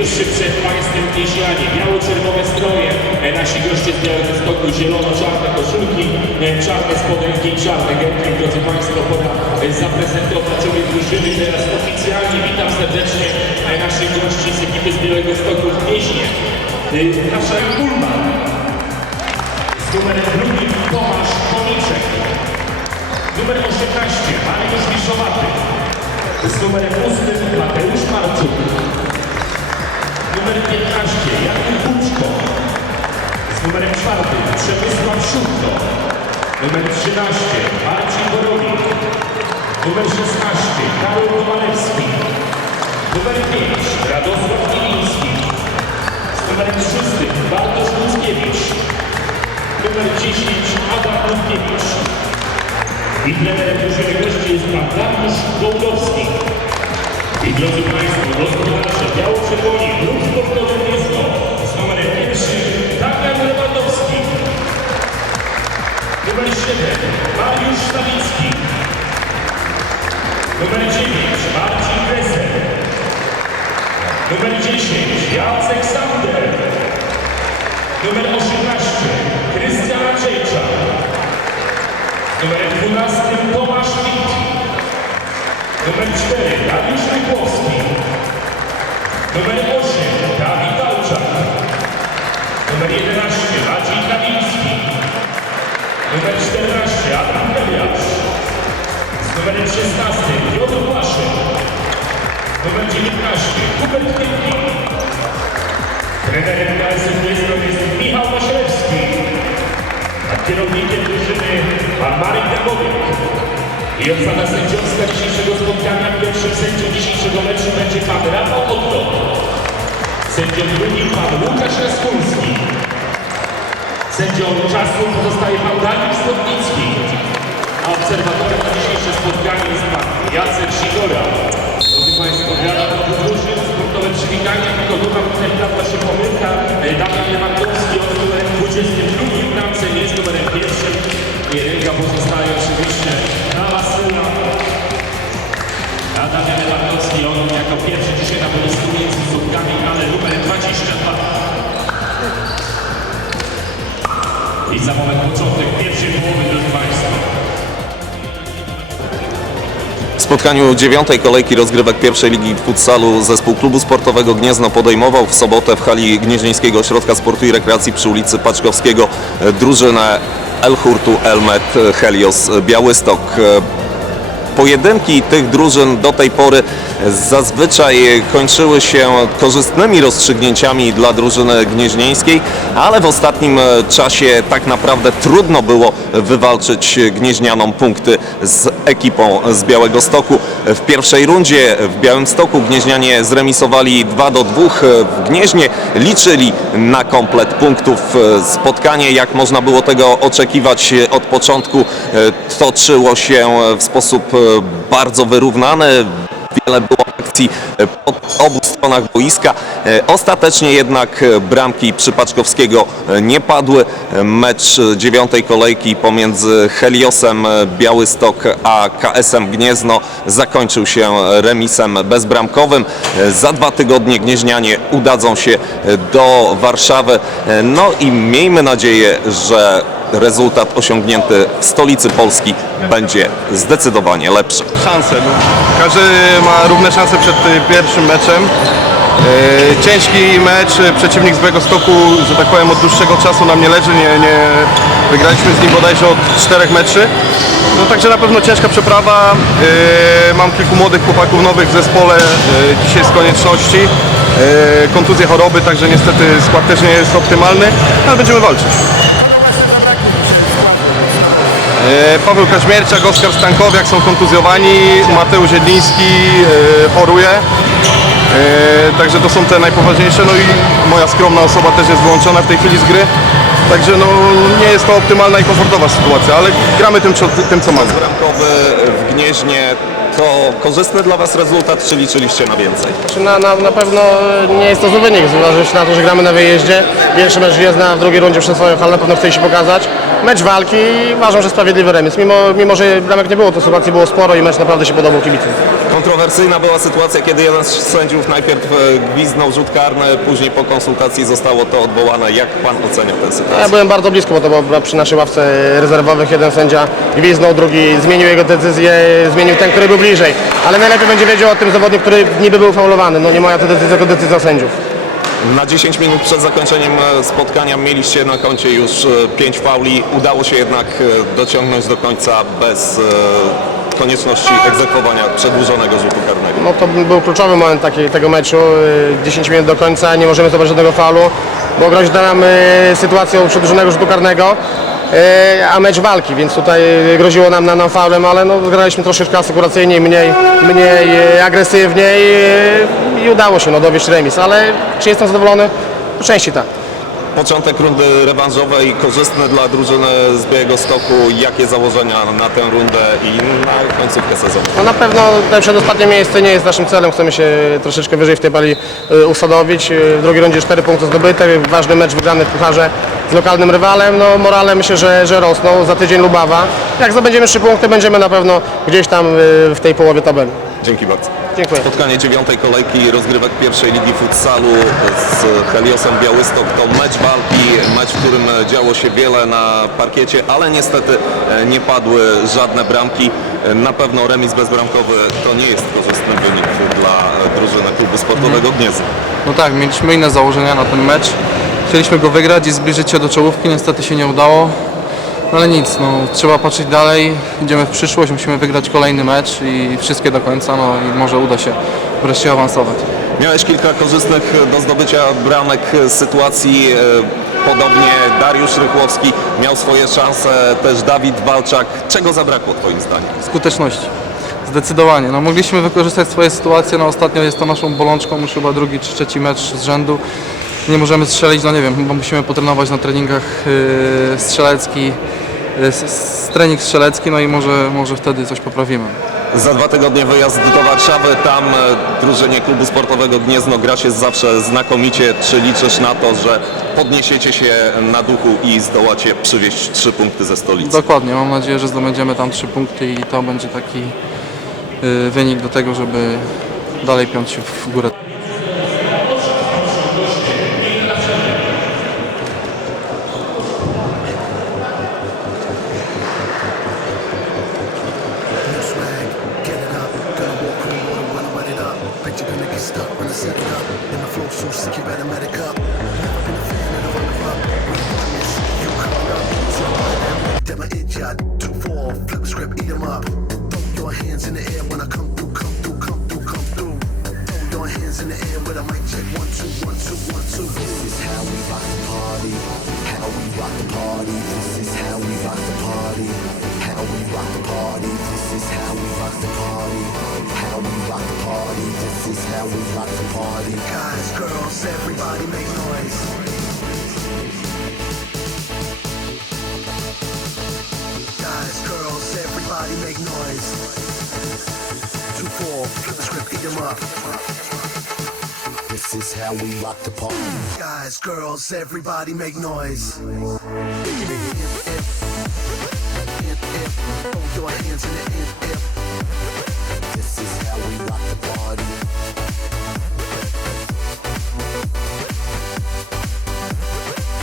Już przed Państwem Gnieźnianie, biało-czerwone stroje, e, nasi goście z Białego Stoku, zielono-czarne koszulki, e, czarne spodenki czarne gębki. Drodzy Państwo, pora e, zaprezentować drużyny. Teraz oficjalnie witam serdecznie naszych gości z ekipy z Białego Stoku w Gnieźnie. Nasza Ulman, z numerem drugim Tomasz Koniczek, numer 18 Mariusz Wiszowaty, z numerem 8 Mateusz Marczuk, numer 15 Jakub Buczko, z numerem 4 Przemysław Szutko, numer 13 Marcin Borowik, numer 16 Karol Kowalewski, numer 5 Radosław Kiliński, z numerem 6 Bartosz Luckiewicz, numer 10 Adam Ludkiewicz i trenerem drużyny gości jest pan Dariusz Gołdowski. I drodzy Państwo, Numer 4 Dariusz Mykłowski. Numer 8 Dawid Alczak. Numer 11 Maciej. Numer 14 Adam Lewiarz. Z numerem 16 Piotr. Numer 19 Hubert Kwietnik. Trenerem KSM Gniezno jest Michał Wasilewski. A kierownikiem drużyny pan Marek Damowiak. I obsada sędziowska dzisiejszego spotkania. Pierwszym sędzią dzisiejszego meczu będzie pan Rafał Otto. Sędzią drugim pan Łukasz Raskulski. Sędzią czasu pozostaje pan Dariusz Stopnicki. A obserwatorem na dzisiejsze spotkanie jest pan Jacek Sigora. Drodzy Państwo, wiara do drużyn, sportowe przywitania, tylko druga występowała się pomyłka. Damian Lewandowski od numerem 22 w bramce, z numerem pierwszym. Ręka pozostaje oczywiście na Wasyla. A Damian Lewandowski, on jako pierwszy dzisiaj na boisku między słupkami, ale numerem 22. I za moment początek pierwszej połowy, drodzy Państwo. W spotkaniu dziewiątej kolejki rozgrywek pierwszej ligi futsalu zespół klubu sportowego Gniezno podejmował w sobotę w hali Gnieźnieńskiego Ośrodka Sportu i Rekreacji przy ulicy Paczkowskiego drużynę El Hurtu Elmet Helios Białystok. E, Pojedynki tych drużyn do tej pory zazwyczaj kończyły się korzystnymi rozstrzygnięciami dla drużyny gnieźnieńskiej, ale w ostatnim czasie tak naprawdę trudno było wywalczyć gnieźnianom punkty z ekipą z Białego Stoku. W pierwszej rundzie w Białym Stoku gnieźnianie zremisowali 2 do 2 w Gnieźnie, liczyli na komplet punktów. Spotkanie, jak można było tego oczekiwać od początku, toczyło się w sposób bardzo wyrównany. Wiele było akcji po obu stronach boiska. Ostatecznie jednak bramki Przypaczkowskiego nie padły. Mecz dziewiątej kolejki pomiędzy Heliosem Białystok a KS-em Gniezno zakończył się remisem bezbramkowym. Za dwa tygodnie Gnieźnianie udadzą się do Warszawy. No i miejmy nadzieję, że rezultat osiągnięty stolicy Polski będzie zdecydowanie lepszy. szanse. No. Każdy ma równe szanse przed pierwszym meczem. E, Ciężki mecz, y, przeciwnik z Białego Stoku, że tak powiem, od dłuższego czasu nam nie leży, nie, nie wygraliśmy z nim bodajże od czterech meczy. No także na pewno ciężka przeprawa. E, Mam kilku młodych chłopaków nowych w zespole, e, dzisiaj z konieczności. E, Kontuzje, choroby, także niestety skład też nie jest optymalny, ale będziemy walczyć. E, Paweł Kaźmierczak, Oskar Stankowiak są kontuzjowani, Mateusz Jedliński e, choruje. E, Także to są te najpoważniejsze, no i moja skromna osoba też jest wyłączona w tej chwili z gry. Także no, nie jest to optymalna i komfortowa sytuacja, ale gramy tym, tym co mamy. Bramkowy w Gnieźnie to korzystny dla Was rezultat, czy liczyliście na więcej? Na, na, na pewno nie jest to zły wynik, zważywszy na to, że gramy na wyjeździe. Pierwszy mecz Gwiezna, w drugiej rundzie przed swoją halę na pewno chce się pokazać. Mecz walki i uważam, że sprawiedliwy remis. Mimo, mimo że bramek nie było, to sytuacji było sporo i mecz naprawdę się podobał kibicom. Kontrowersyjna była sytuacja, kiedy jeden z sędziów najpierw e, gwizdnął rzut karny, później po konsultacji zostało to odwołane. Jak pan ocenia tę Ja sytuację? byłem bardzo blisko, bo to było przy naszej ławce rezerwowych. Jeden sędzia gwizdnął, drugi zmienił jego decyzję, zmienił ten, który był bliżej. Ale najlepiej będzie wiedział o tym zawodnik, który niby był faulowany. No nie moja to decyzja, tylko decyzja sędziów. Na 10 minut przed zakończeniem e, spotkania mieliście na koncie już 5 fauli. Udało się jednak e, dociągnąć do końca bez e, konieczności egzekwowania przedłużonego rzutu karnego. No to był kluczowy moment taki, tego meczu. y, 10 minut do końca, nie możemy zdobyć żadnego faulu, bo grozi nam y, sytuacją przedłużonego rzutu karnego, y, a mecz walki, więc tutaj groziło nam na, na faulem, ale no, graliśmy troszeczkę asekuracyjniej, mniej, mniej y, agresywniej y, i udało się no, dowieść remis, ale czy jestem zadowolony? Po części tak. Początek rundy rewanżowej korzystny dla drużyny z Białego Stoku. Jakie założenia na tę rundę i na końcówkę sezonu? No na pewno te przedostatnie miejsce nie jest naszym celem. Chcemy się troszeczkę wyżej w tej pali y, usadowić. Y, W drugiej rundzie 4 punkty zdobyte, ważny mecz wygrany w Pucharze z lokalnym rywalem. No morale myślę, że, że rosną. Za tydzień Lubawa. Jak zdobędziemy 3 punkty, będziemy na pewno gdzieś tam y, w tej połowie tabeli. Dzięki bardzo. Dziękuję. Spotkanie dziewiątej kolejki rozgrywek pierwszej ligi futsalu z Heliosem Białystok to mecz walki, mecz w którym działo się wiele na parkiecie, ale niestety e, nie padły żadne bramki. E, Na pewno remis bezbramkowy to nie jest korzystny wynik dla e, drużyny klubu sportowego Gniezno. No tak, mieliśmy inne założenia na ten mecz. Chcieliśmy go wygrać i zbliżyć się do czołówki, niestety się nie udało. No ale nic, no, trzeba patrzeć dalej, idziemy w przyszłość, musimy wygrać kolejny mecz i wszystkie do końca, no i może uda się wreszcie awansować. Miałeś kilka korzystnych do zdobycia bramek sytuacji. e, Podobnie Dariusz Rychłowski miał swoje szanse, też Dawid Walczak. Czego zabrakło Twoim zdaniem? Skuteczności. Zdecydowanie. No, mogliśmy wykorzystać swoje sytuacje, no ostatnio jest to naszą bolączką, już chyba drugi czy trzeci mecz z rzędu. Nie możemy strzelić, no nie wiem, chyba musimy potrenować na treningach yy, strzelecki, yy, trening strzelecki, no i może, może wtedy coś poprawimy. Za dwa tygodnie wyjazd do Warszawy. Tam e, drużynie klubu sportowego Gniezno gra się zawsze znakomicie. Czy liczysz na to, że podniesiecie się na duchu i zdołacie przywieźć trzy punkty ze stolicy? Dokładnie, mam nadzieję, że zdobędziemy tam trzy punkty i to będzie taki yy, wynik do tego, żeby dalej piąć się w górę. too sick, you better medicate. now we rock the party. Guys, girls, everybody make noise. Guys, girls, everybody make noise. Two, four, flip the script, eat them up. This is how we rock the party. Guys, girls, everybody make noise. Throw your hands in the air. This is how we rock the party.